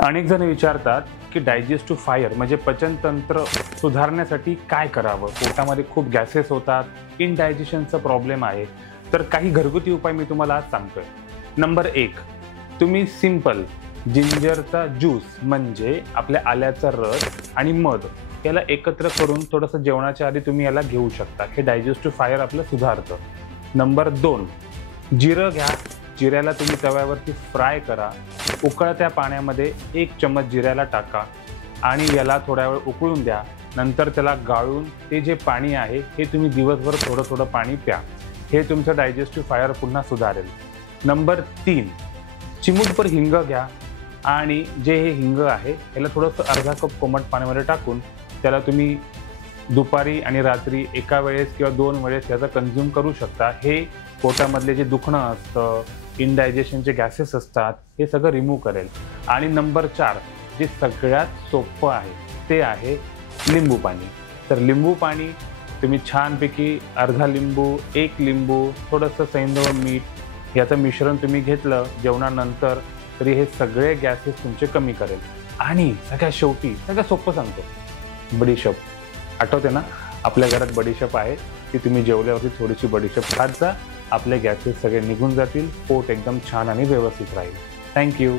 अनेक जण विचारतात की डायजेस्टिव्ह फायर म्हणजे पचनतंत्र सुधारण्यासाठी काय करावं. पोटामध्ये खूप गॅसेस होतात, इनडायजेशनचा प्रॉब्लेम आहे. तर काही घरगुती उपाय मी तुम्हाला आज सांगतोय. नंबर 1, तुम्ही सिंपल जिंजरचा ज्यूस म्हणजे आपल्या आल्याचा रस आणि मध याला एकत्र करून थोडंसं जेवणाच्या आधी तुम्ही याला घेऊ शकता. हे डायजेस्टिव्ह फायर आपलं सुधारतं. नंबर 2, जिरं घ्या. जिऱ्याला तुम्ही तव्यावरती फ्राय करा. उकळत्या पाण्यामध्ये 1 चम्मच जिऱ्याला टाका आणि याला थोड्या वेळ उकळून द्या. नंतर त्याला गाळून ते जे पाणी आहे हे तुम्ही दिवसभर थोडं थोडं पाणी प्या. हे तुमचं डायजेस्टिव्ह फायर पुन्हा सुधारेल. नंबर 3, चिमूटभर हिंग घ्या आणि जे हे हिंग आहे याला थोडंसं अर्धा कप कोमट पाण्यामध्ये टाकून त्याला तुम्ही दुपारी आणि रात्री एका वेळेस किंवा 2 वेळेस याचा कन्झ्युम करू शकता. हे पोटामधले जे दुखणं असतं, इनडायजेशनचे गॅसेस असतात, हे सगळं रिमूव्ह करेल. आणि नंबर 4, जे सगळ्यात सोपं आहे ते आहे लिंबू पाणी. तर लिंबू पाणी तुम्ही छानपैकी अर्धा लिंबू, 1 लिंबू, थोडंसं सैंधव मीठ याचं मिश्रण तुम्ही घेतलं जेवणानंतर तरी हे सगळे गॅसेस तुमचे कमी करेल. आणि सगळ्यात शेवटी सगळ्यात सोपं सांगतो, बडीशेप. आठवते ना, आपल्या घरात बडीशेप आहे, ती तुम्ही जेवल्यावरती थोडीशी बडीशेप खात जा. आपले गॅसेस सगळे निघून जातील. पोट एकदम छान आणि व्यवस्थित राहील. Thank you.